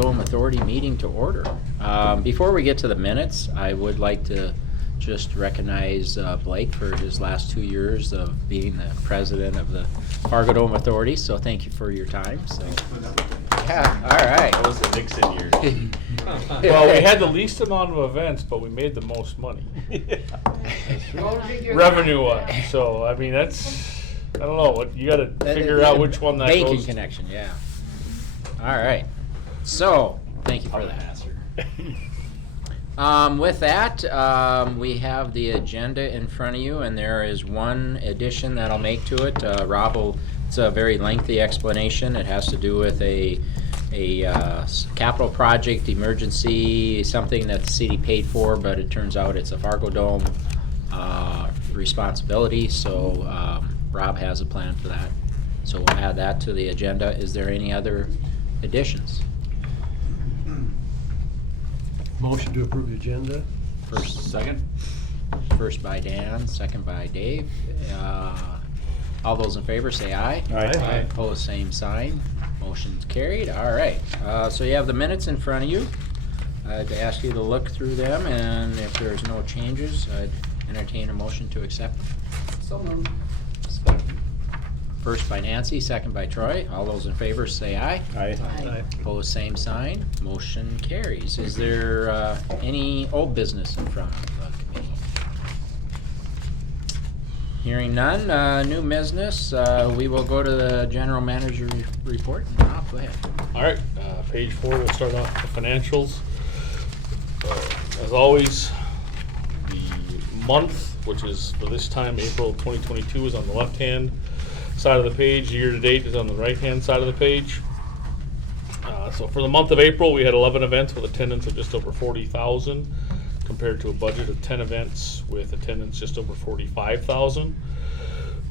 Dome Authority meeting to order. Before we get to the minutes, I would like to just recognize Blake for his last 2 years of being the president of the Fargo Dome Authority, so thank you for your time. So. Yeah, all right. That was the Nixon years. Well, we had the least amount of events, but we made the most money. Revenue-wise. So, I mean, that's, I don't know, what you got to figure out which one that Banking goes to. connection, yeah. All right. So, thank you for that. With that, we have the agenda in front of you, and there is one addition that I'll make to it. Rob will, it's a very lengthy explanation. It has to do with a capital project emergency, something that the city paid for, but it turns out it's a Fargo Dome responsibility. So Rob has a plan for that. So we'll add that to the agenda. Is there any other additions? Motion to approve the agenda. First by Dan, second by Dave. All those in favor say aye. Aye. Opposed, same sign. Motion's carried. All right. So you have the minutes in front of you. I'd ask you to look through them, and if there's no changes, I'd entertain a motion to accept them. So moved. First by Nancy, second by Troy. All those in favor say aye. Aye. Opposed, same sign. Motion carries. Is there any old business in front of the committee? Hearing none, new business, we will go to the general manager report. Rob, go ahead. All right, page 4, we'll start off with the financials. As always, the month, which is for this time, April 2022, is on the left-hand side of the page. Year-to-date is on the right-hand side of the page. So for the month of April, we had 11 events with attendance of just over 40,000, compared to a budget of 10 events with attendance just over 45,000.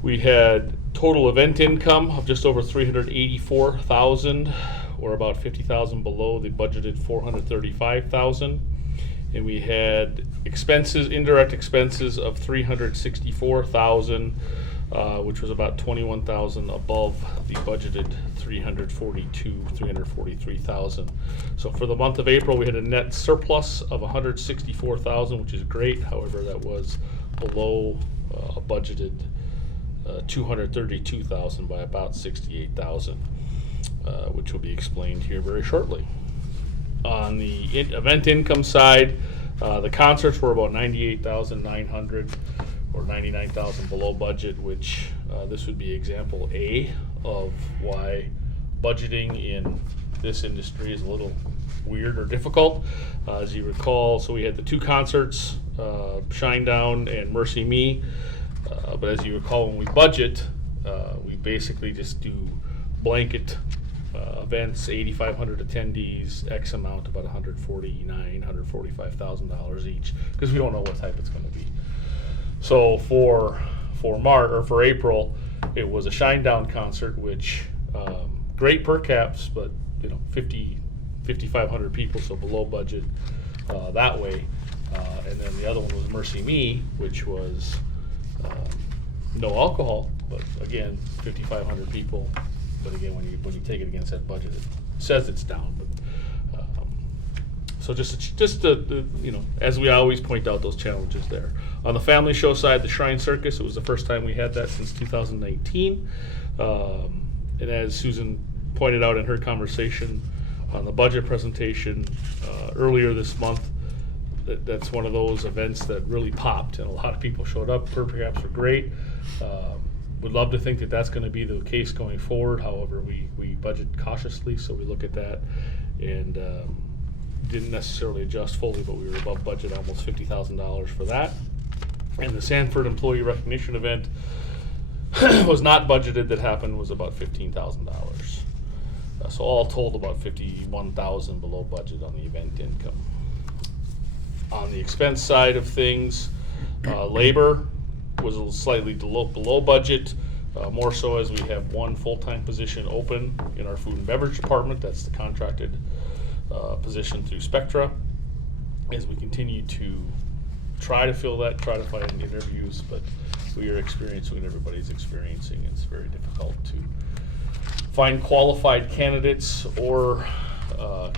We had total event income of just over 384,000, or about 50,000 below the budgeted 435,000. And we had expenses, indirect expenses of 364,000, which was about 21,000 above the budgeted 343,000. So for the month of April, we had a net surplus of 164,000, which is great. However, that was below a budgeted 232,000 by about 68,000, which will be explained here very shortly. On the event income side, the concerts were about 98,900. Or 99,000 below budget, which this would be example A of why budgeting in this industry is a little weird or difficult. As you recall, so we had the 2 concerts, Shinedown and Mercy Me. But as you recall, when we budget, we basically just do blanket events, 8,500 attendees, X amount, about $145,000 each, because we don't know what type it's going to be. So for March or for April, it was a Shinedown concert, which great per caps, but 5,500 people, so below budget that way. And then the other one was Mercy Me, which was no alcohol, but again 5,500 people. But again, when you take it against that budget, it says it's down. But so just as we always point out, those challenges there. On the family show side, the Shrine Circus, it was the first time we had that since 2019. And as Susan pointed out in her conversation on the budget presentation earlier this month, that's one of those events that really popped, and a lot of people showed up. Per caps were great. Would love to think that that's going to be the case going forward. However, we budget cautiously, so we look at that and didn't necessarily adjust fully, but we were above budget, almost $50,000 for that. And the Sanford Employee Recognition event was not budgeted. That happened was about $15,000. So all told, about $51,000 below budget on the event income. On the expense side of things, labor was a little slightly below budget, more so as we have one full-time position open in our food and beverage department. That's the contracted position through Spectra. As we continue to try to fill that, try to find interviews, but we are experiencing what everybody's experiencing. It's very difficult to find qualified candidates or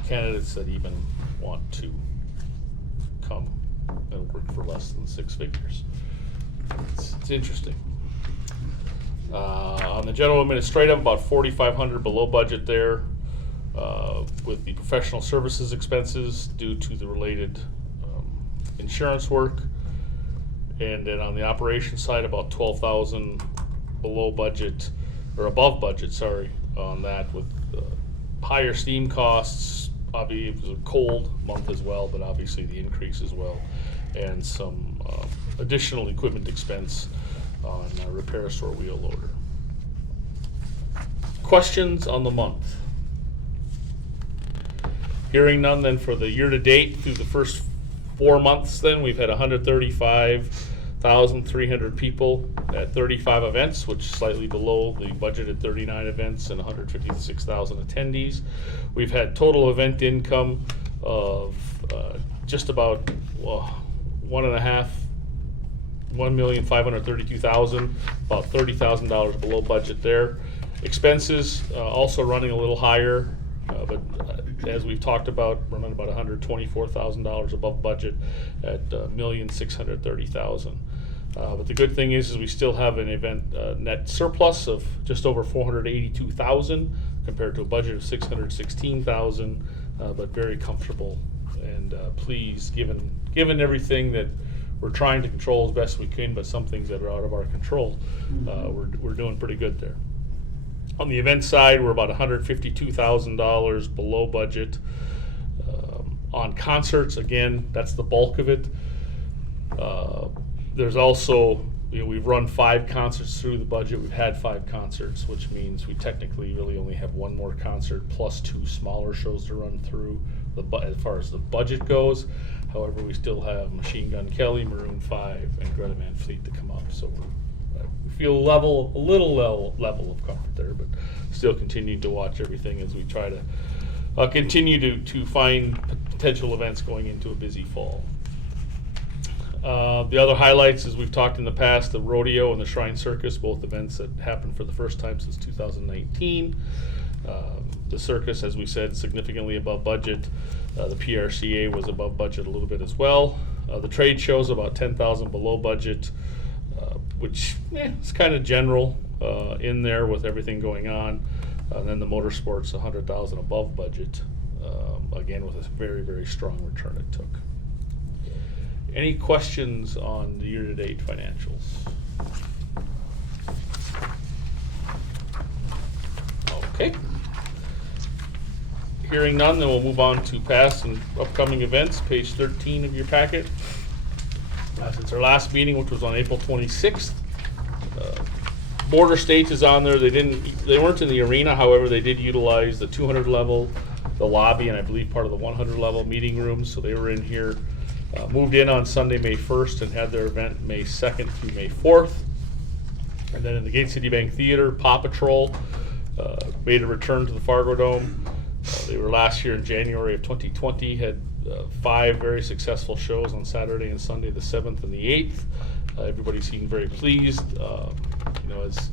candidates that even want to come and work for less than six figures. It's interesting. On the general administrative, about 4,500 below budget there, with the professional services expenses due to the related insurance work. And then on the operations side, about 12,000 below budget, or above budget, sorry, on that, with higher steam costs. Obviously, it was a cold month as well, but obviously the increase as well, and some additional equipment expense on repair store wheel loader. Questions on the month? Hearing none, then for the year-to-date through the first 4 months, then we've had 135,300 people at 35 events, which is slightly below the budgeted 39 events and 156,000 attendees. We've had total event income of just about $1,532,000, about $30,000 below budget there. Expenses also running a little higher, but as we've talked about, running about $124,000 above budget at $1,630,000. But the good thing is we still have an event net surplus of just over $482,000 compared to a budget of $616,000, but very comfortable and pleased given everything that we're trying to control as best we can, but some things that are out of our control, we're doing pretty good there. On the event side, we're about $152,000 below budget. On concerts, again, that's the bulk of it. There's also, we've run 5 concerts through the budget. We've had 5 concerts, which means we technically really only have 1 more concert plus 2 smaller shows to run through as far as the budget goes. However, we still have Machine Gun Kelly, Maroon 5, and Greta Van Fleet to come up. So we feel a little level of comfort there, but still continuing to watch everything as we try to continue to find potential events going into a busy fall. The other highlights, as we've talked in the past, the rodeo and the Shrine Circus, both events that happened for the first time since 2019. The circus, as we said, significantly above budget. The PRCA was above budget a little bit as well. The trade shows about $10,000 below budget, which is kind of general in there with everything going on. And then the motorsports, $100,000 above budget, again with a very, very strong return it took. Any questions on the year-to-date financials? Okay. Hearing none, then we'll move on to past and upcoming events, page 13 of your packet. Since our last meeting, which was on April 26th, Border States is on there. They weren't in the arena, however, they did utilize the 200 level, the lobby, and I believe part of the 100 level meeting rooms. So they were in here. Moved in on Sunday, May 1st, and had their event May 2nd through May 4th. And then in the Gate City Bank Theater, Paw Patrol made a return to the Fargo Dome. They were last year in January of 2020, had 5 very successful shows on Saturday and Sunday, the 7th and the 8th. Everybody seemed very pleased. It's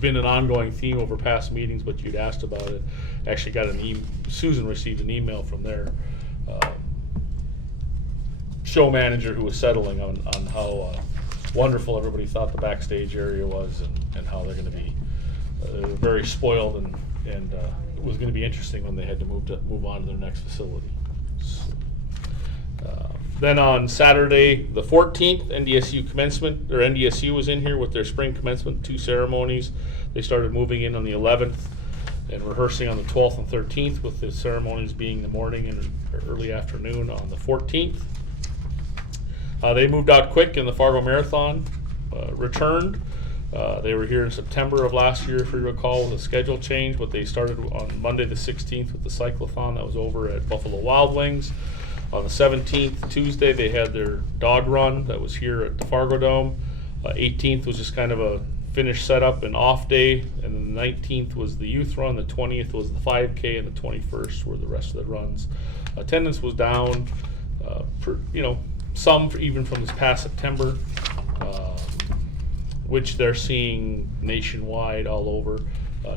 been an ongoing theme over past meetings, but you'd asked about it. Actually got Susan received an email from their show manager who was settling on how wonderful everybody thought the backstage area was, and how they're going to be very spoiled, and it was going to be interesting when they had to move on to their next facility. Then on Saturday, the 14th, NDSU was in here with their spring commencement 2 ceremonies. They started moving in on the 11th and rehearsing on the 12th and 13th, with the ceremonies being the morning and early afternoon on the 14th. They moved out quick, and the Fargo Marathon returned. They were here in September of last year, if you recall, with a schedule change, but they started on Monday the 16th with the cyclothon that was over at Buffalo Wild Wings. On the 17th, Tuesday, they had their dog run that was here at the Fargo Dome. 18th was just kind of a finished setup and off day, and then the 19th was the youth run, the 20th was the 5K, and the 21st were the rest of the runs. Attendance was down, some even from this past September, which they're seeing nationwide all over.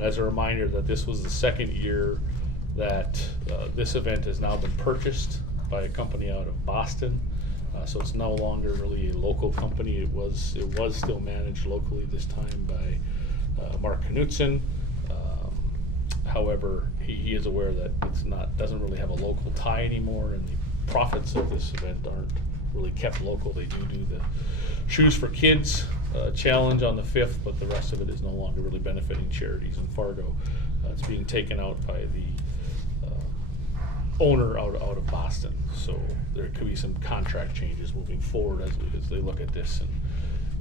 As a reminder that this was the second year that this event has now been purchased by a company out of Boston. So it's no longer really a local company. It was still managed locally this time by Mark Knutson. However, he is aware that doesn't really have a local tie anymore, and the profits of this event aren't really kept local. They do the Shoes for Kids challenge on the 5th, but the rest of it is no longer really benefiting charities in Fargo. It's being taken out by the owner out of Boston. So there could be some contract changes moving forward as they look at this,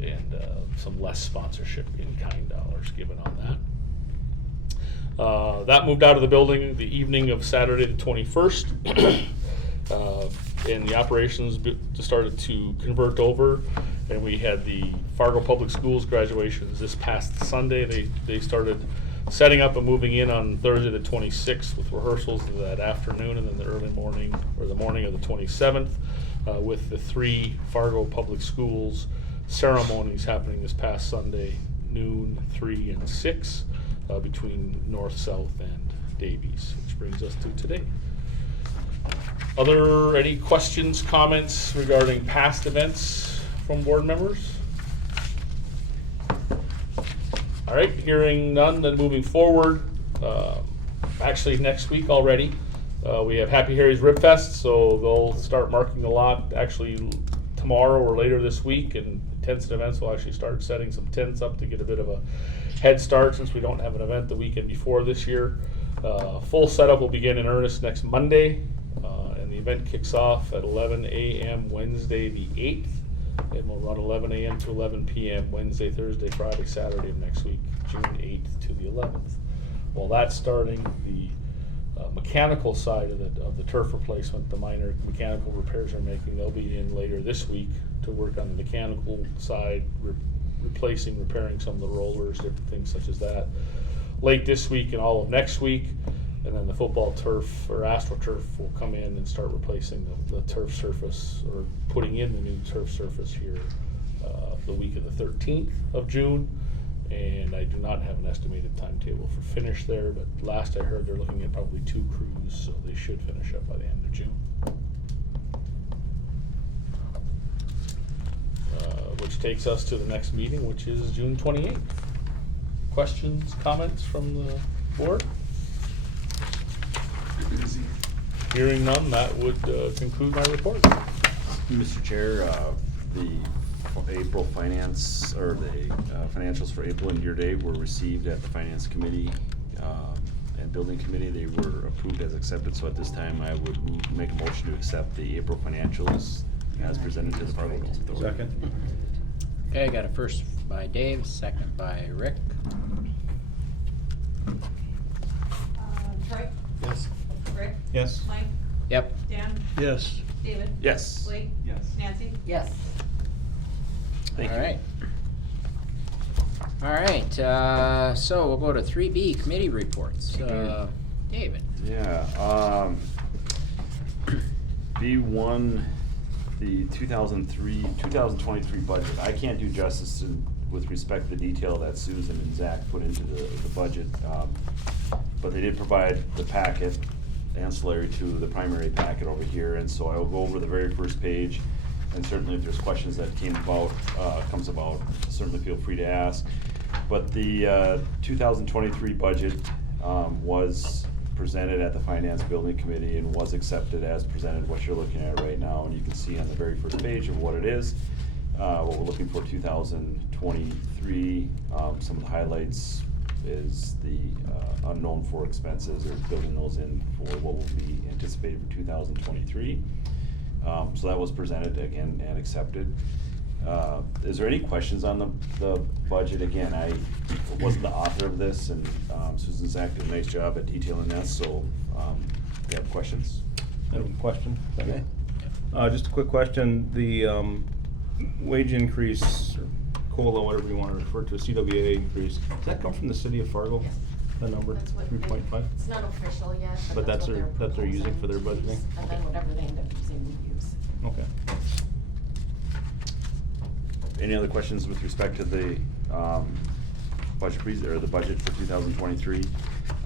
and some less sponsorship in kind dollars given on that. That moved out of the building the evening of Saturday the 21st. And the operations started to convert over, and we had the Fargo Public Schools graduations this past Sunday. They started setting up and moving in on Thursday the 26th with rehearsals that afternoon, and then the early morning or the morning of the 27th with the 3 Fargo Public Schools ceremonies happening this past Sunday, noon, 3, and 6 between North, South, and Davies, which brings us to today. Any questions, comments regarding past events from board members? All right, hearing none, then moving forward, actually next week already, we have Happy Harry's Rib Fest, so they'll start marking the lot actually tomorrow or later this week, and Tents and Events will actually start setting some tents up to get a bit of a head start since we don't have an event the weekend before this year. Full setup will begin in earnest next Monday, and the event kicks off at 11 a.m. Wednesday the 8th. And we'll run 11 a.m. to 11 p.m. Wednesday, Thursday, Friday, Saturday of next week, June 8th to the 11th. While that's starting, the mechanical side of the turf replacement, the minor mechanical repairs they're making, they'll be in later this week to work on the mechanical side, repairing some of the rollers, different things such as that. Late this week and all of next week. And then the football turf or AstroTurf will come in and start replacing the turf surface, or putting in the new turf surface here the week of the 13th of June. And I do not have an estimated timetable for finish there, but last I heard they're looking at probably 2 crews, so they should finish up by the end of June. Which takes us to the next meeting, which is June 28th. Questions, comments from the board? Hearing none, that would conclude my report. Mr. Chair, the April finance, or the financials for April and year-to-date were received at the Finance Committee and Building Committee. They were approved as accepted, so at this time I would make a motion to accept the April financials as presented to the Fargo Authority. Second. Okay, I got a first by Dave, second by Rick. Troy? Yes. Rick? Yes. Mike? Yep. Dan? Yes. David? Yes. Blake? Yes. Nancy? Yes. Thank you. All right. All right, so we'll go to 3B, committee reports. David. Yeah, B1, the 2023 budget. I can't do justice with respect to the detail that Susan and Zach put into the budget, but they did provide the packet ancillary to the primary packet over here, and so I will go over the very first page, and certainly if there's questions that comes about, certainly feel free to ask. But the 2023 budget was presented at the Finance Building Committee and was accepted as presented, what you're looking at right now, and you can see on the very first page of what it is, what we're looking for 2023. Some of the highlights is the unknown for expenses, or building those in for what will be anticipated for 2023. So that was presented again and accepted. Is there any questions on the budget? Again, I wasn't the author of this, and Susan Zach did a nice job at detailing this, so if you have questions. I have a question. Okay. Just a quick question. The wage increase, or COLA, whatever you want to refer to, CWA increase, does that come from the city of Fargo? Yes. The number, That's what 3.5? It's not official yet, But that's what what they're using for their proposing. budgeting? And then whatever they end up using, we use. Okay. Any other questions with respect to the budget or the budget for 2023?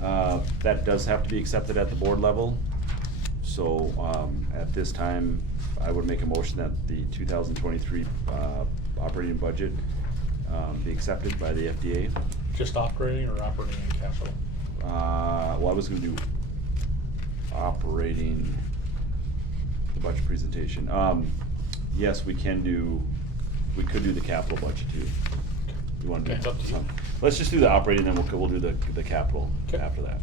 That does have to be accepted at the board level. So, at this time, I would make a motion that the 2023 operating budget be accepted by the FDA. Just operating or operating in capital? Well, I was gonna do operating, the budget presentation. Yes, we could do the capital budget too. You wanna do? Okay, it's up to you. some- Let's just do the operating, then we'll do the capital Okay. after that.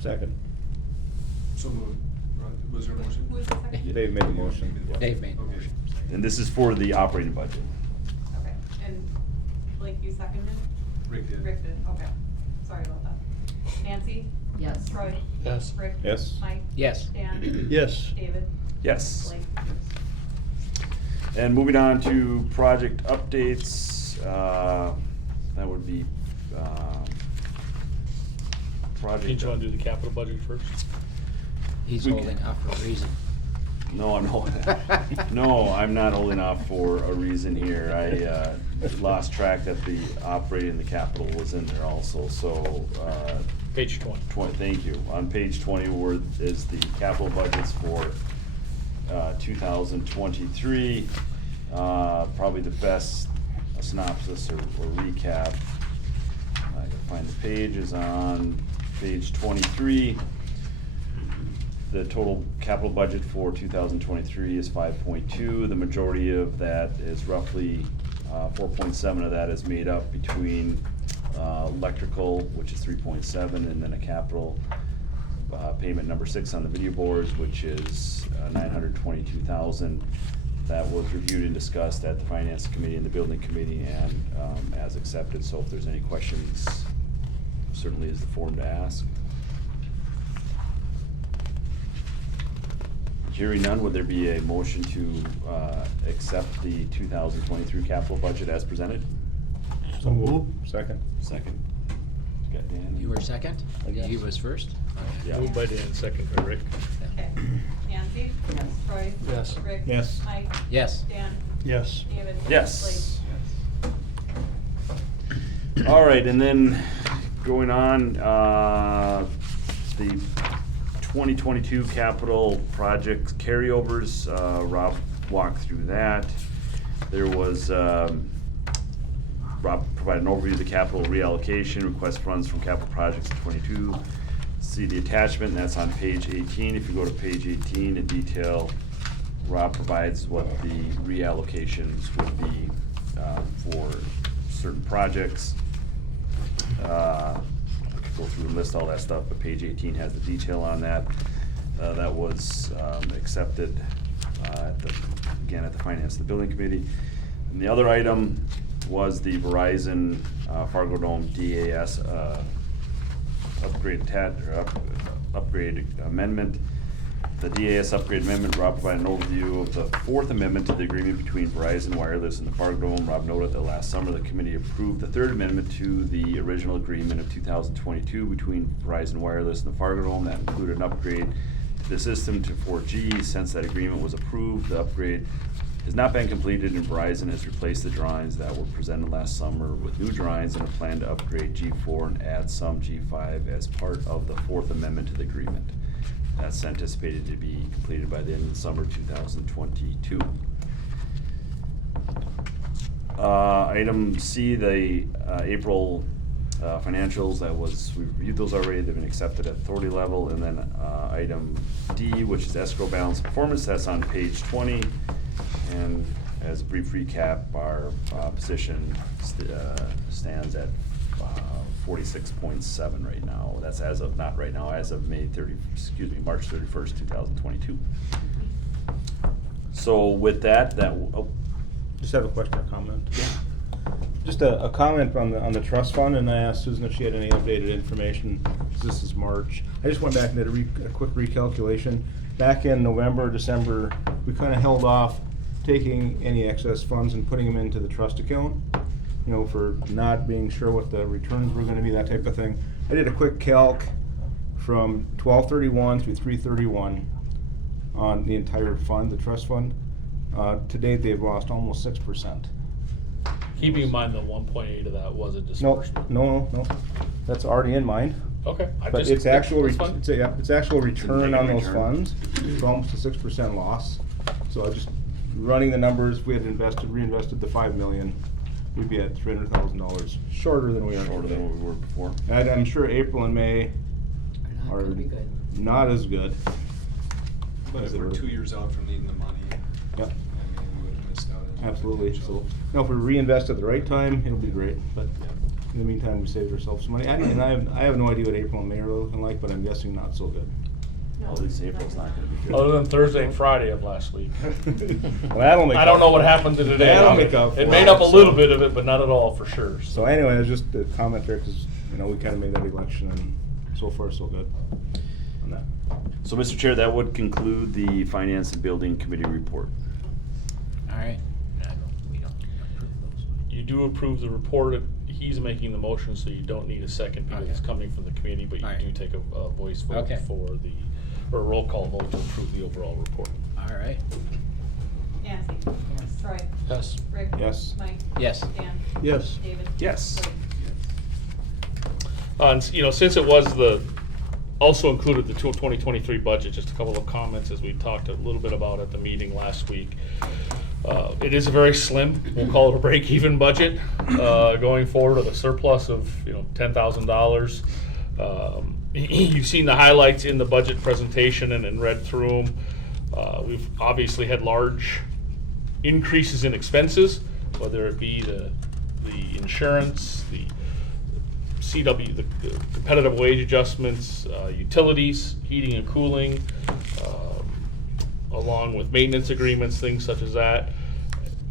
Second. So moved. Was there a motion? Who was the second? Dave made the motion. Dave made the Okay. motion. And this is for the operating budget. Okay, and Blake, you seconded? Rick did. Rick did, okay. Sorry about that. Nancy? Yes. Troy? Yes. Rick? Yes. Mike? Yes. Dan? Yes. David? Yes. Blake? And moving on to project updates, that would be, project. Did you wanna do the capital budget first? He's We- holding up for a reason. No, I'm not. No, I'm not holding off for a reason here. I lost track that the operating, the capital was in there also, so, Page 20. thank you. On page 20 is the capital budgets for 2023. Probably the best synopsis or recap. I can find the page is on page 23. The total capital budget for 2023 is 5.2. The majority of that is roughly 4.7 of that is made up between electrical, which is 3.7, and then a capital payment number 6 on the video boards, which is $922,000. That was reviewed and discussed at the finance committee and the building committee and as accepted. So if there's any questions, certainly is the forum to ask. Hearing none, would there be a motion to accept the 2023 capital budget as presented? So moved. Second. Second. Got Dan? You were second? Yes. He was first? Okay. Yeah. Moved by Dan, second by Rick. Okay. Nancy? Yes. Troy? Yes. Rick? Yes. Mike? Yes. Dan? Yes. David? Yes. All right, and then going on, the 2022 capital project carryovers, Rob walked through that. There was, Rob provided an overview of the capital reallocation, request funds from capital projects in 22. See the attachment, and that's on page 18. If you go to page 18 in detail, Rob provides what the reallocations would be for certain projects. I could go through and list all that stuff, but page 18 has the detail on that. That was accepted again at the Finance and the Building Committee. And the other item was the Verizon Fargo Dome DAS upgrade amendment. The DAS upgrade amendment, Rob provided an overview of the fourth amendment to the agreement between Verizon Wireless and the Fargo Dome. Rob noted that last summer the committee approved the third amendment to the original agreement of 2022 between Verizon Wireless and the Fargo Dome. That included an upgrade to the system to 4G. Since that agreement was approved, the upgrade has not been completed, and Verizon has replaced the drawings that were presented last summer with new drawings and a plan to upgrade G4 and add some G5 as part of the fourth amendment to the agreement. That's anticipated to be completed by the end of the summer 2022. Item C, the April financials, we reviewed those already, they've been accepted at authority level. And then item D, which is escrow balance performance, that's on page 20. And as a brief recap, our position stands at 46.7 right now. That's as of, not right now, as of March 31st, 2022. So with that, Just have a question or comment. Just a comment on the trust fund, and I asked Susan if she had any updated information. This is March. I just went back and did a quick recalculation. Back in November, December, we kind of held off taking any excess funds and putting them into the trust account, you know, for not being sure what the returns were gonna be, that type of thing. I did a quick calc from 12/31 through 3/31 on the entire fund, the trust fund. To date, they've lost almost 6%. Keeping in mind that 1.8 of that was a No, disbursement. no, that's already in mind. Okay. But it's actual, that's fine. it's actual return on those return. funds. It's almost a 6% loss. So I just, running the numbers, if we had reinvested the 5 million, we'd be at $300,000 shorter than we are Shorter today. than what we were before. And I'm sure April and May Not are gonna be good. not as good. But if As they we're were. 2 years out from needing the money, Yep. I mean, we would have missed out. on Absolutely. potential. So, now if we reinvest at the right time, it'll be great. But Yeah. in the meantime, we saved ourselves some money. And I have no idea what April and May are looking like, but I'm guessing not so good. At least April's not gonna be good. Other than Thursday and Friday of last week. Well, that'll make I don't up know for what it. happened to today. That'll make up for It made up a so- little bit of it, but not at all for sure. So anyway, it was just a comment there because, we kind of made that election and so far so good on that. So, Mr. Chair, that would conclude the Finance and Building Committee report. All right. We don't approve those. You do approve the report. He's making the motion, so you don't need a second because Okay. it's coming from the committee, but you All right. do take a voice vote Okay. or a roll call vote to approve the overall report. All right. Nancy. Troy. Yes. Rick. Yes. Mike. Yes. Dan. Yes. David. Yes. Woody. And, since it was also included the 2023 budget, just a couple of comments as we talked a little bit about at the meeting last week. It is a very slim, we'll call it a break-even budget, going forward with a surplus of, $10,000. You've seen the highlights in the budget presentation and read through them. We've obviously had large increases in expenses, whether it be the insurance, the CW, the competitive wage adjustments, utilities, heating and cooling, along with maintenance agreements, things such as that.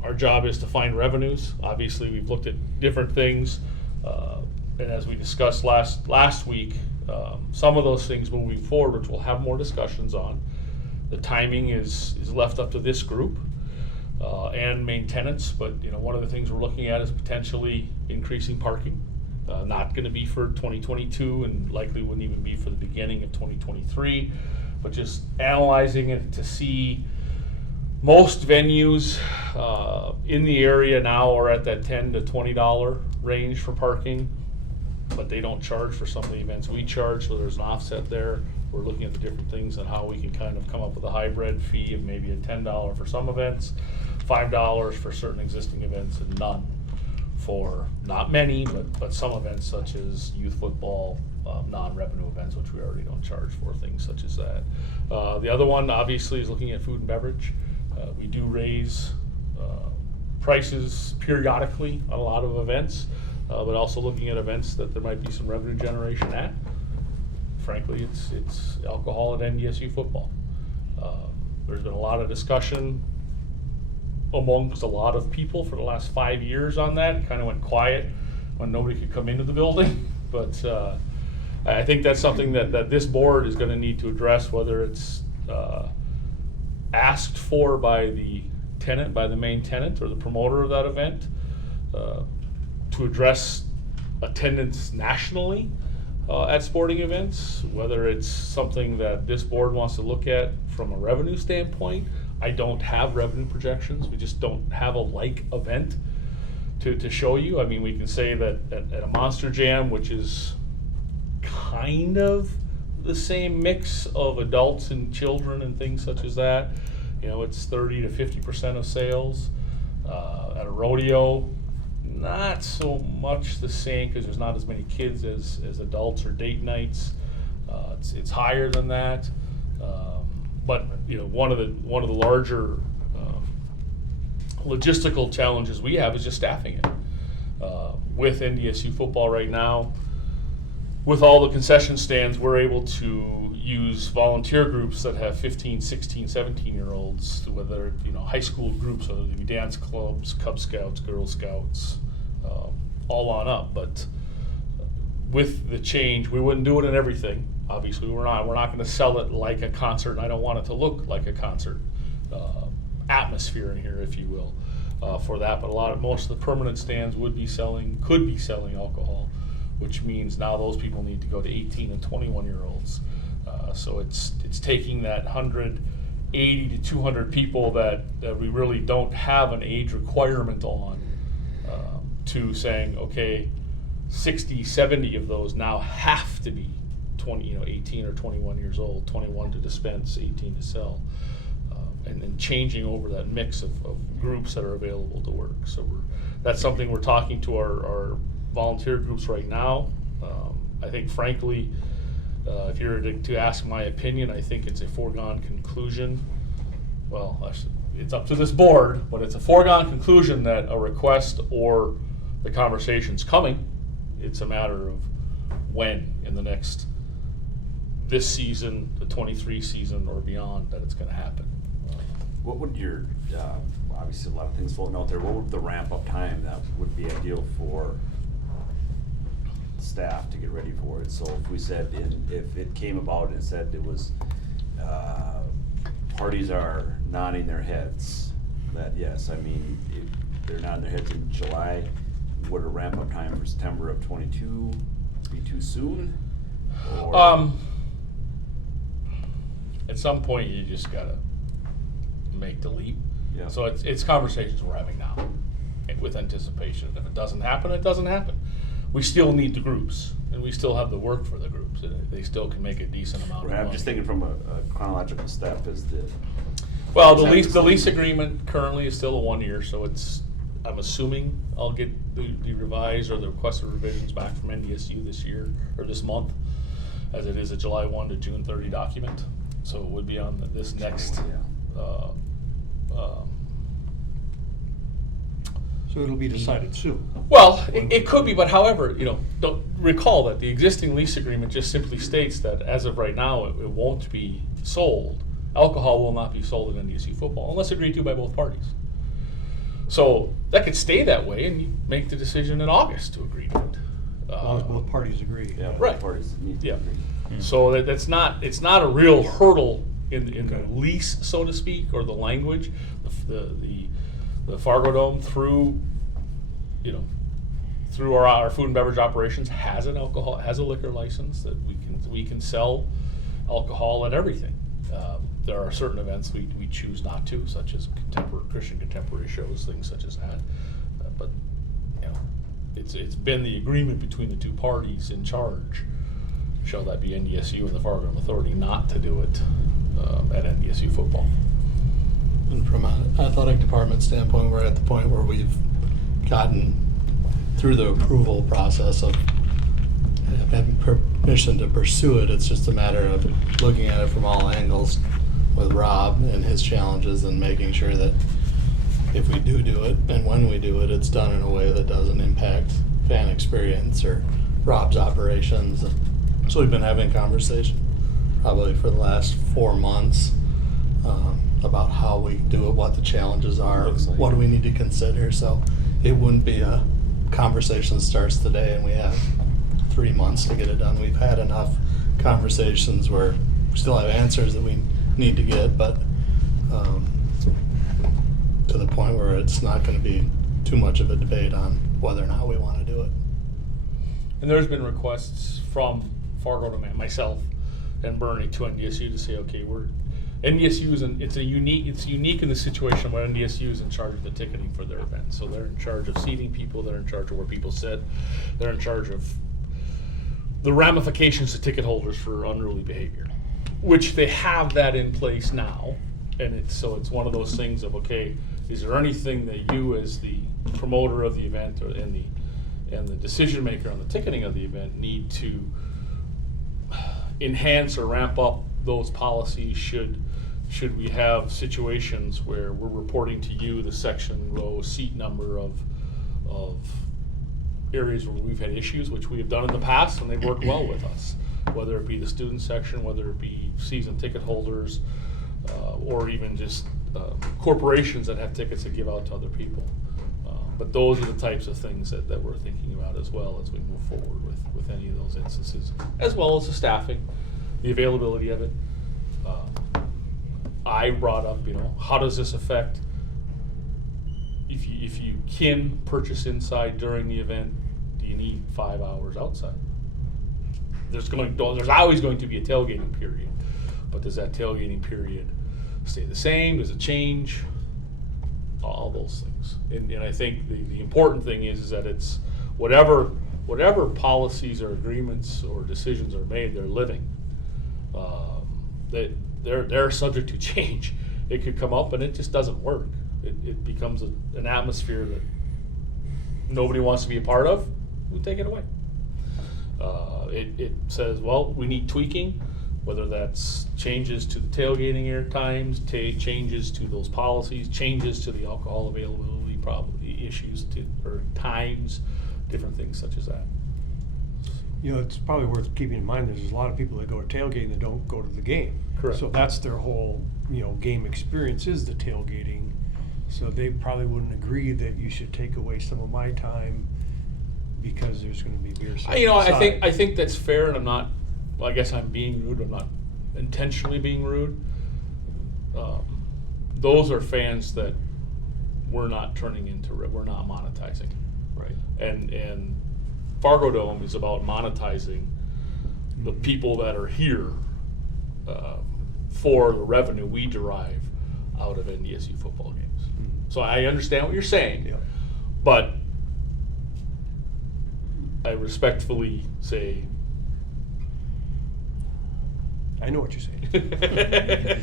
Our job is to find revenues. Obviously, we've looked at different things, and as we discussed last week, some of those things moving forward, which we'll have more discussions on. The timing is left up to this group and main tenants, but one of the things we're looking at is potentially increasing parking. Not going to be for 2022 and likely wouldn't even be for the beginning of 2023, but just analyzing it to see most venues in the area now are at that $10 to $20 range for parking, but they don't charge for some of the events we charge, so there's an offset there. We're looking at the different things and how we can kind of come up with a hybrid fee of maybe a $10 for some events, $5 for certain existing events, and none for not many, but some events such as youth football, non-revenue events, which we already don't charge for, things such as that. The other one, obviously, is looking at food and beverage. We do raise prices periodically on a lot of events, but also looking at events that there might be some revenue generation at. Frankly, it's alcohol at NDSU football. There's been a lot of discussion amongst a lot of people for the last 5 years on that. It kind of went quiet when nobody could come into the building, but I think that's something that this board is going to need to address, whether it's asked for by the tenant, by the main tenant or the promoter of that event, to address attendance nationally at sporting events, whether it's something that this board wants to look at from a revenue standpoint. I don't have revenue projections. We just don't have a like event to show you. I mean, we can say that at a Monster Jam, which is kind of the same mix of adults and children and things such as that, it's 30 to 50% of sales. At a rodeo, not so much the same because there's not as many kids as adults or date nights. It's higher than that. But one of the larger logistical challenges we have is just staffing it. With NDSU football right now, with all the concession stands, we're able to use volunteer groups that have 15, 16, 17-year-olds, whether high school groups, whether they be dance clubs, Cub Scouts, Girl Scouts, all on up. But with the change, we wouldn't do it in everything. Obviously, we're not going to sell it like a concert, and I don't want it to look like a concert atmosphere in here, if you will, for that. But most of the permanent stands could be selling alcohol, which means now those people need to go to 18 and 21-year-olds. So it's taking that 180 to 200 people that we really don't have an age requirement on, to saying, okay, 60, 70 of those now have to be 18 or 21 years old, 21 to dispense, 18 to sell. And then changing over that mix of groups that are available to work. So that's something we're talking to our volunteer groups right now. I think frankly, if you were to ask my opinion, I think it's a foregone conclusion. Well, it's up to this board, but it's a foregone conclusion that a request or the conversation's coming. It's a matter of when in the next, this season, the 23 season or beyond, that it's gonna happen. What would your, obviously a lot of things floating out there, what would the ramp up time that would be ideal for staff to get ready for it? So if we said, if it came about and said it was, parties are nodding their heads, that yes, I mean, if they're nodding their heads in July, would a ramp up time for September of 22 be too soon? Or- At some point, you just gotta make the leap. Yeah. So it's conversations we're having now with anticipation. If it doesn't happen, it doesn't happen. We still need the groups, and we still have the work for the groups. They still can make a decent amount of Right, money. I'm just thinking from a chronological step is the. Well, the lease agreement currently is still a 1 year, so I'm assuming I'll get the revised or the requested revisions back from NDSU this year, or this month, as it is a July 1 to June 30 document. So it would be on this next, So it'll be decided soon. well, it could be, but however, don't recall that the existing lease agreement just simply states that as of right now, it won't be sold. Alcohol will not be sold in NDSU football unless agreed to by both parties. So that could stay that way, and you make the decision in August to agree to it. As long as both parties agree. Yeah, Right. both parties need to Yeah. agree. So it's not a real hurdle in the Okay. lease, so to speak, or the language. The Fargo Dome through our food and beverage operations has a liquor license that we can sell alcohol and everything. There are certain events we choose not to, such as Christian contemporary shows, things such as that. But it's been the agreement between the two parties in charge. Shall that be NDSU and the Fargo Dome Authority not to do it at NDSU football? And from an athletic department standpoint, we're at the point where we've gotten through the approval process of having permission to pursue it. It's just a matter of looking at it from all angles with Rob and his challenges and making sure that if we do it and when we do it, it's done in a way that doesn't impact fan experience or Rob's operations. So we've been having a conversation probably for the last 4 months about how we do it, what the challenges are, Looks like. what do we need to consider. So it wouldn't be a conversation that starts today and we have 3 months to get it done. We've had enough conversations where we still have answers that we need to get, but to the point where it's not going to be too much of a debate on whether or not we want to do it. And there's been requests from Fargo to myself and Bernie to NDSU to say, okay, NDSU is it's unique in the situation where NDSU is in charge of the ticketing for their events. So they're in charge of seating people, they're in charge of where people sit, they're in charge of the ramifications to ticket holders for unruly behavior, which they have that in place now. And it's one of those things of, okay, is there anything that you as the promoter of the event and the decision maker on the ticketing of the event need to enhance or ramp up those policies should we have situations where we're reporting to you the section, row, seat number of areas where we've had issues, which we have done in the past and they've worked well with us, whether it be the student section, whether it be season ticket holders, or even just corporations that have tickets to give out to other people. But those are the types of things that we're thinking about as well as we move forward with any of those instances, as well as the staffing, the availability of it. I brought up, how does this affect if you can purchase inside during the event? Do you need 5 hours outside? There's always going to be a tailgating period, but does that tailgating period stay the same? Does it change? All those things. And I think the important thing is that it's whatever whatever policies or agreements or decisions are made, they're living. That they're subject to change. It could come up and it just doesn't work. It becomes an atmosphere that nobody wants to be a part of. We take it away. It says, well, we need tweaking, whether that's changes to the tailgating air times, changes to those policies, changes to the alcohol availability issues or times, different things such as that. You know, it's probably worth keeping in mind, there's a lot of people that go to tailgating that don't go to the game. Correct. So that's their whole, game experience is the tailgating. So they probably wouldn't agree that you should take away some of my time because there's gonna be beer served inside. I think that's fair, and I guess I'm being rude. I'm not intentionally being rude. Those are fans that we're not we're not monetizing. Right. And Fargo Dome is about monetizing the people that are here for the revenue we derive out of NDSU football games. So I understand what you're saying, Yeah. but I respectfully say. I know what you're saying.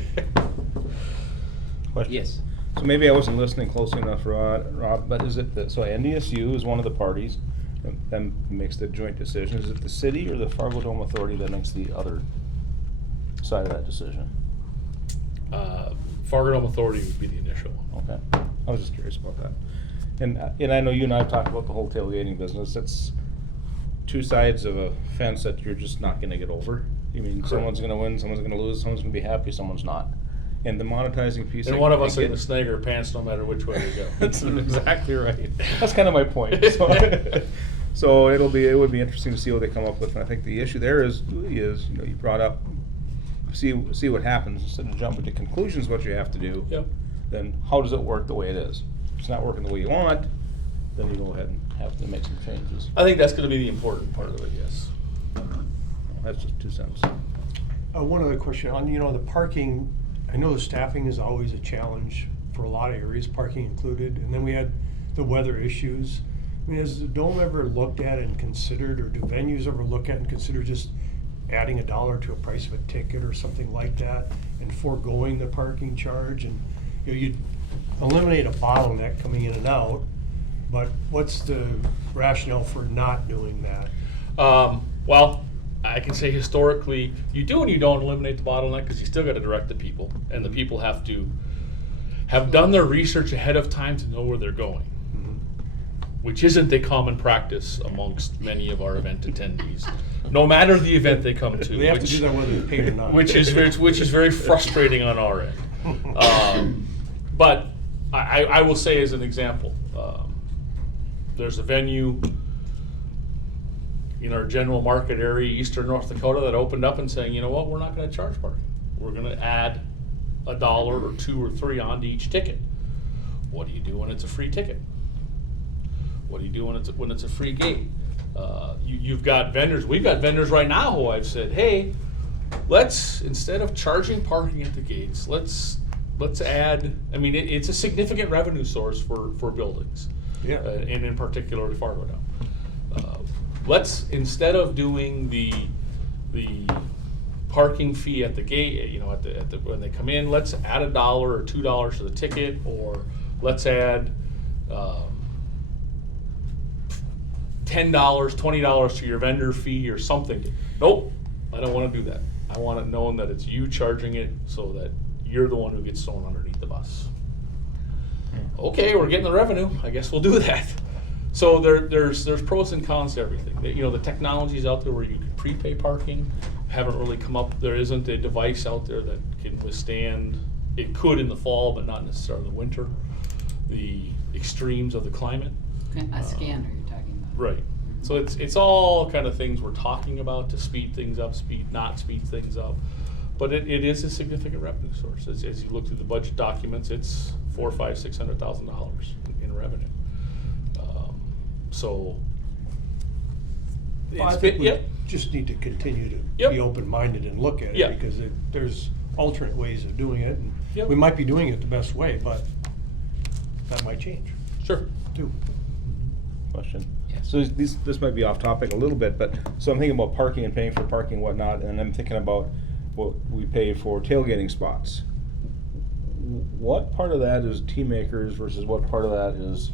Question. Yes. So maybe I wasn't listening closely enough, Rob, but is it, so NDSU is one of the parties that makes the joint decision. Is it the city or the Fargo Dome Authority that makes the other side of that decision? Fargo Dome Authority would be the initial one. Okay, I was just curious about that. And I know you and I have talked about the whole tailgating business. It's two sides of a fence that you're just not gonna get over. You mean, Correct. someone's gonna win, someone's gonna lose, someone's gonna be happy, someone's not. And the monetizing piece. And I one of us get- in the snagger pants no matter which way we go. That's exactly right. That's kind of my point. So it would be interesting to see what they come up with. And I think the issue there is you brought up, see what happens instead of jumping to conclusions, what you have to do. Yep. Then how does it work the way it is? If it's not working the way you want, then you go ahead and have to make some changes. I think that's gonna be the important part of it, yes. That's just 2 cents. One other question on, the parking, I know the staffing is always a challenge for a lot of areas, parking included, and then we had the weather issues. I mean, has the Dome ever looked at and considered, or do venues ever look at and consider just adding $1 to a price of a ticket or something like that and foregoing the parking charge? And, you'd eliminate a bottleneck coming in and out, but what's the rationale for not doing that? Well, I can say historically, you do and you don't eliminate the bottleneck because you still got to direct the people, and the people have to have done their research ahead of time to know where they're going, which isn't a common practice amongst many of our event attendees, no matter the event they come to. They have to which- do that whether they're paid or not. which is very frustrating on our end. But I will say as an example, there's a venue in our general market area, eastern North Dakota, that opened up and saying, you know what, we're not gonna charge parking. We're gonna add $1 or $2 or $3 onto each ticket. What do you do when it's a free ticket? What do you do when it's a free gate? You've got vendors, we've got vendors right now who I've said, hey, let's, instead of charging parking at the gates, let's add, it's a significant revenue source for buildings. Yeah. And in particular, Fargo Dome. Let's, instead of doing the parking fee at the gate, when they come in, let's add $1 or $2 to the ticket, or let's add $10, $20 to your vendor fee or something. Nope, I don't want to do that. I want it known that it's you charging it so that you're the one who gets thrown underneath the bus. Okay, we're getting the revenue. I guess we'll do that. So there's pros and cons to everything. The technology's out there where you can prepay parking. Haven't really come up. There isn't a device out there that can withstand. It could in the fall, but not necessarily in the winter. The extremes of the climate. A scanner you're talking about. Right. So it's all kind of things we're talking about to speed things up, not speed things up. But it is a significant revenue source. As you look through the budget documents, it's $400,000, $500,000, $600,000 in revenue. So Well, I it's think been, we yep. just need to continue to Yep. be open-minded and look at Yeah. it, because there's alternate ways of doing it, and Yep. we might be doing it the best way, but that might change, Sure. too. Question. Yes. So this might be off topic a little bit, but, so I'm thinking about parking and paying for parking and whatnot, and I'm thinking about what we pay for tailgating spots. What part of that is Team Acres versus what part of that is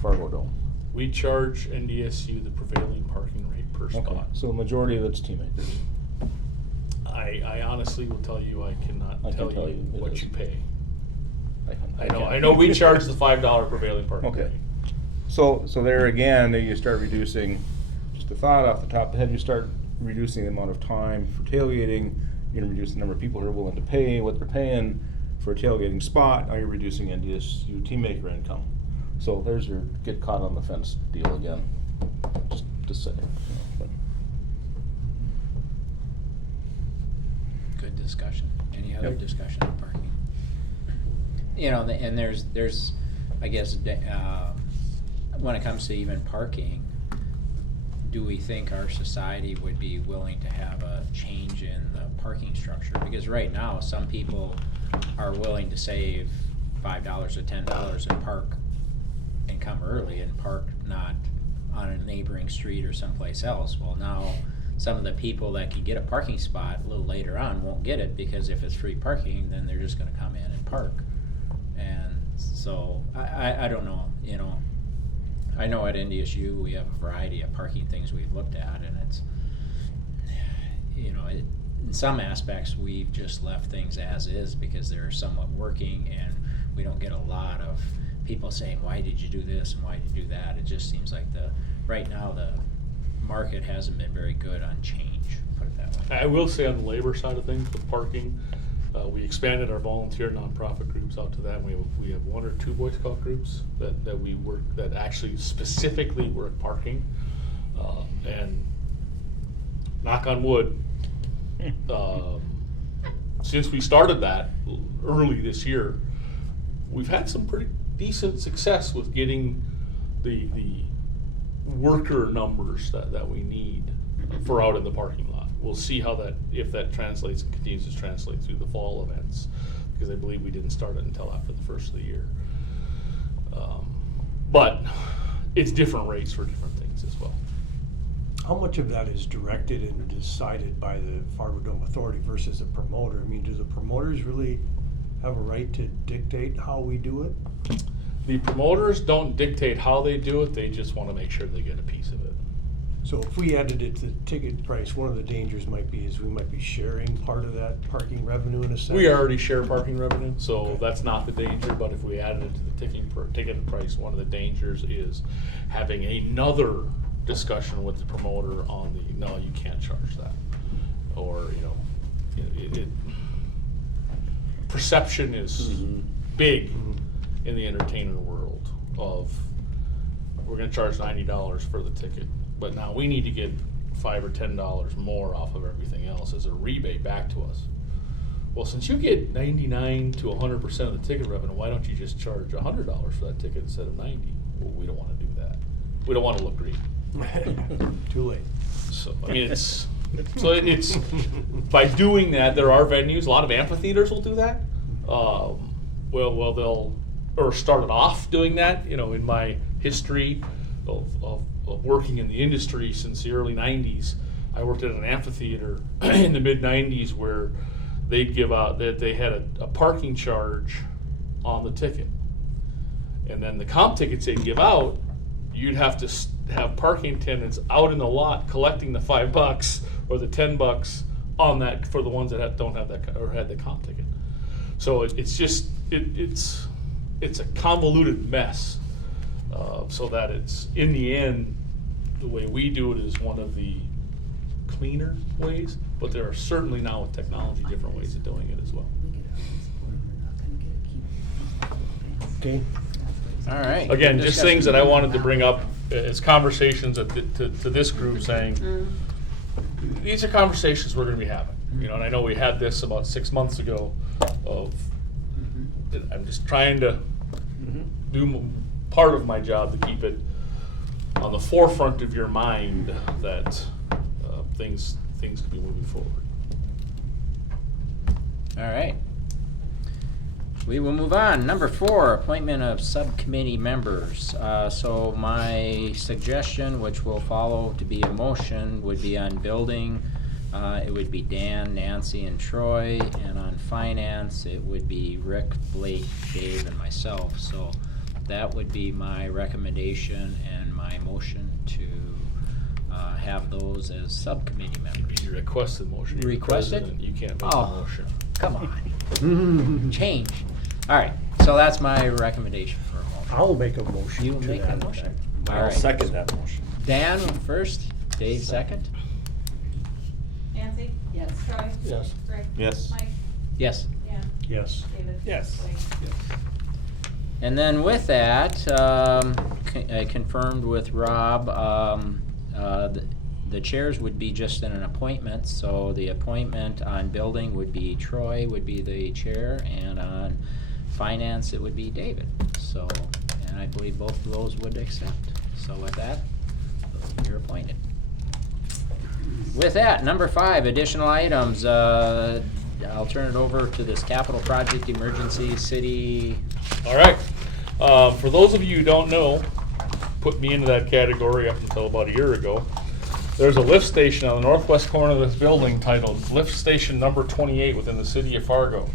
Fargo Dome? We charge NDSU the prevailing parking rate per Okay, spot. so the majority of it's Team Acres. I honestly will tell you, I cannot I can tell tell you you it what is. you pay. I can't. know we charge the $5 prevailing parking Okay. rate. So there again, you start reducing, just a thought off the top of the head, you start reducing the amount of time for tailgating, you're gonna reduce the number of people who are willing to pay what they're paying for a tailgating spot, now you're reducing NDSU team maker income. So there's your get caught on the fence deal again, just saying. Good discussion. Any other Yep. discussion on parking? You know, and there's, I guess, when it comes to even parking, do we think our society would be willing to have a change in the parking structure? Because right now, some people are willing to save $5 or $10 and park and come early and park not on a neighboring street or someplace else. Well, now, some of the people that can get a parking spot a little later on won't get it, because if it's free parking, then they're just gonna come in and park. And so, I don't know, you know, I know at NDSU, we have a variety of parking things we've looked at, and it's, you know, in some aspects, we've just left things as is because they're somewhat working, and we don't get a lot of people saying, why did you do this and why did you do that? It just seems like right now, the market hasn't been very good on change, put it that way. I will say on the labor side of things, with parking, we expanded our volunteer nonprofit groups out to that. We have 1 or 2 Boy Scout groups that we work, that actually specifically work parking. And knock on wood, since we started that early this year, we've had some pretty decent success with getting the worker numbers that we need for out in the parking lot. We'll see how if that translates and continues to translate through the fall events, because I believe we didn't start it until after the first of the year. But it's different rates for different things as well. How much of that is directed and decided by the Fargo Dome Authority versus the promoter? I mean, do the promoters really have a right to dictate how we do it? The promoters don't dictate how they do it, they just want to make sure they get a piece of it. So if we added it to the ticket price, one of the dangers might be is we might be sharing part of that parking revenue in a sense. We already share parking revenue, so Okay. that's not the danger, but if we added it to the ticket price, one of the dangers is having another discussion with the promoter on no, you can't charge that. Or, you know, perception is big in the entertainment world of, we're gonna charge $90 for the ticket, but now we need to get $5 or $10 more off of everything else as a rebate back to us. Well, since you get 99 to 100% of the ticket revenue, why don't you just charge $100 for that ticket instead of 90? Well, we don't wanna do that. We don't wanna look green. Too late. So, I mean, it's by doing that, there are venues, a lot of amphitheaters will do that. Well, they'll, or started off doing that, you know, in my history of working in the industry since the early 90s. I worked at an amphitheater in the mid 90s where they'd give out, that they had a parking charge on the ticket. And then the comp tickets they'd give out, you'd have to have parking attendants out in the lot collecting the $5 or the $10 on that for the ones that don't have that or had the comp ticket. So it's just it's a convoluted mess. So that it's in the end, the way we do it is one of the cleaner ways, but there are certainly now with technology different ways of doing it as well. Okay. All right. Again, good just discussion. things that I wanted to bring up as conversations to this group saying, these are conversations we're gonna be having. You know, and I know we had this about 6 months ago of, I'm just trying to do part of my job to keep it on the forefront of your mind that things could be moving forward. All right. we will move on. Number 4, appointment of subcommittee members. So my suggestion, which will follow to be a motion, would be on building. It would be Dan, Nancy, and Troy. And on finance, it would be Rick, Blake, Dave, and myself. So that would be my recommendation and my motion to have those as subcommittee members. You requested motion. You're the Requested? president, You can't make a Oh. motion. Come on. Change. All right, so that's my recommendation for a motion. I'll make a motion You will to make that that motion? effect. All I'll right. second that motion. Dan first, Dave second? Nancy? Yes. Troy? Yes. Rick? Yes. Mike? Yes. Dan? Yes. David? Yes. Blake? And then with that, I confirmed with Rob, the chairs would be just in an appointment, so the appointment on building would be Troy would be the chair, and on finance, it would be David. So, and I believe both of those would accept. So with that, you're appointed. With that, number 5, additional items. I'll turn it over to this capital project emergency city. All right. For those of you who don't know, put me into that category up until about a year ago. There's a lift station on the northwest corner of this building titled Lift Station Number 28 within the city of Fargo.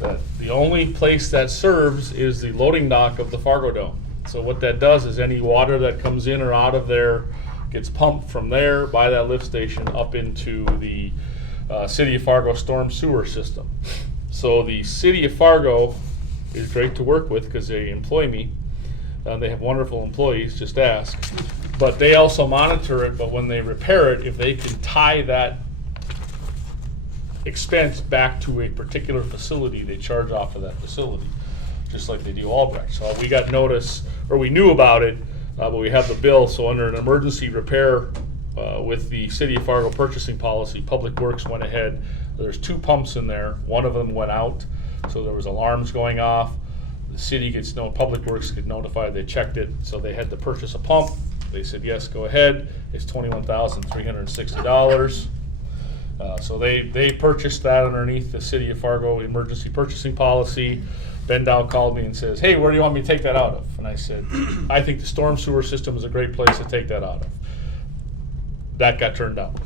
That the only place that serves is the loading dock of the Fargo Dome. So what that does is any water that comes in or out of there gets pumped from there by that lift station up into the City of Fargo storm sewer system. So the City of Fargo is great to work with because they employ me. They have wonderful employees, just ask. But they also monitor it, but when they repair it, if they can tie that expense back to a particular facility, they charge off of that facility, just like they do Albrecht. So we got notice, or we knew about it, but we have the bill. So under an emergency repair with the City of Fargo purchasing policy, Public Works went ahead. There's 2 pumps in there. One of them went out, so there was alarms going off. The city gets Public Works get notified. They checked it, so they had to purchase a pump. They said yes, go ahead. It's $21,360. So they purchased that underneath the City of Fargo emergency purchasing policy. Ben Dow called me and says, "Hey, where do you want me to take that out of?" And I said, "I think the storm sewer system is a great place to take that out of." That got turned down.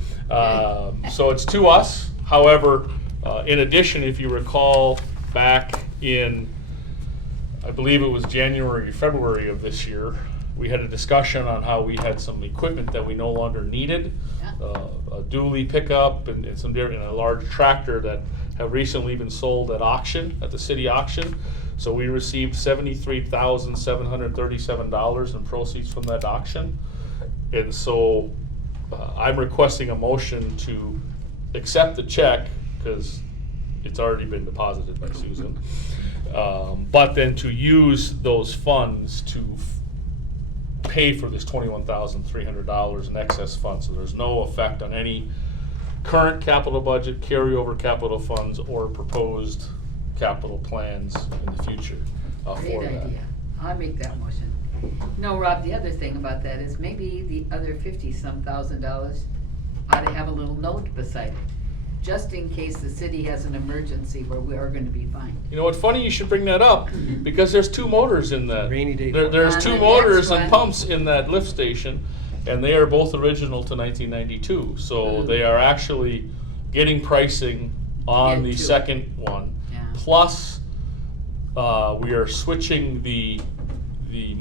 So it's to us. However, in addition, if you recall, back in, I believe it was January, February of this year, we had a discussion on how we had some equipment that we no longer needed. A dually pickup and some different, a large tractor that have recently been sold at auction, at the city auction. So we received $73,737 in proceeds from that auction. And so I'm requesting a motion to accept the check because it's already been deposited by Susan. But then to use those funds to pay for this $21,300 in excess funds. So there's no effect on any current capital budget, carryover capital funds, or proposed capital plans in the future for Great that. idea. I'll make that motion. No, Rob, the other thing about that is maybe the other $50-some thousand ought to have a little note beside it, just in case the city has an emergency where we are gonna be fine. You know, it's funny you should bring that up because there's 2 motors in that. Rainy day There's On 2 the motors next and one. pumps in that lift station, and they are both original to 1992. So Mm. they are actually getting pricing on Get the to it. second one. Yeah. Plus, we are switching the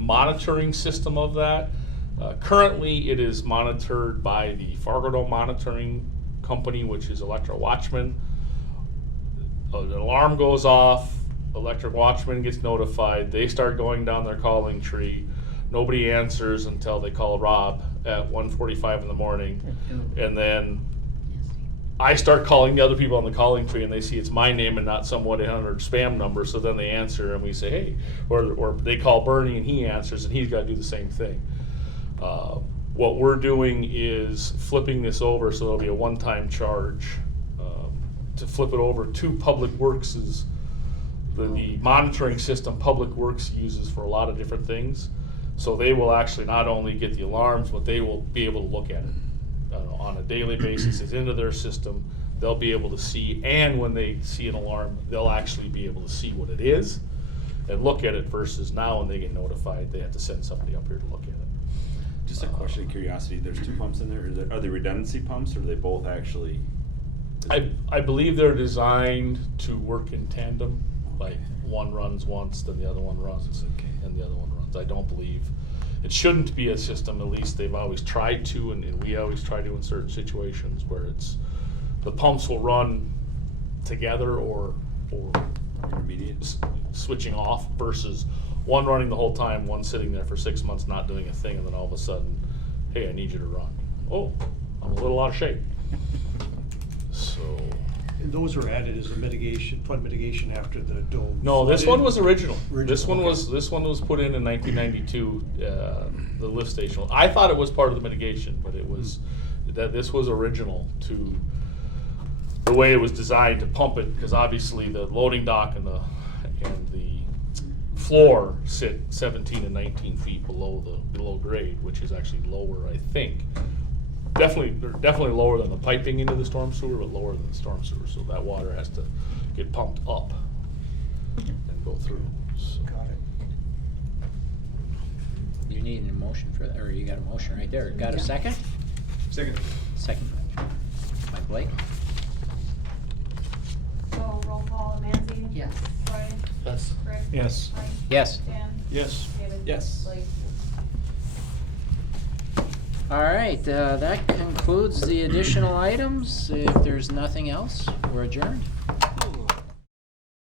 monitoring system of that. Currently, it is monitored by the Fargo Dome Monitoring Company, which is Electro Watchman. An alarm goes off, Electric Watchman gets notified, they start going down their calling tree. Nobody answers until they call Rob at 1:45 in the morning. And then I start calling the other people on the calling tree and they see it's my name and not some 1-800 spam number, so then they answer and we say, hey, or they call Bernie and he answers and he's gotta do the same thing. What we're doing is flipping this over so there'll be a one-time charge to flip it over to Public Works', the monitoring system Public Works uses for a lot of different things. So they will actually not only get the alarms, but they will be able to look at it on a daily basis. It's into their system. they'll be able to see, and when they see an alarm, they'll actually be able to see what it is and look at it versus now when they get notified, they have to send somebody up here to look at it. Just a question of curiosity, there's two pumps in there, are they redundancy pumps, or are they both actually? I believe they're designed to work in tandem, like one runs once, then the other one runs, and the other one runs. I don't believe, it shouldn't be a system, at least they've always tried to, and we always try to in certain situations where it's, the pumps will run together or Intermediate? switching off versus one running the whole time, one sitting there for 6 months not doing a thing, and then all of a sudden, hey, I need you to run. Oh, I'm a little out of shape. So, And those were added as a mitigation, flood mitigation after the dome. no, this flooded. one was original. This Original, one okay. was, this one was put in 1992, the lift station. I thought it was part of the mitigation, but it was, that this was original to the way it was designed to pump it, because obviously the loading dock and the floor sit 17 and 19 feet below grade, which is actually lower, I think. Definitely lower than the piping into the storm sewer, but lower than the storm sewer, so that water has to get pumped up and go through, so. Got it. You need a motion for that, or you got a motion right there. Got a second? Second. Second by Blake. So roll call, Manzi? Yes. Troy? Yes. Rick? Yes. Mike? Yes. Dan? Yes. David? Yes. Blake? All right, that concludes the additional items. If there's nothing else, we're adjourned.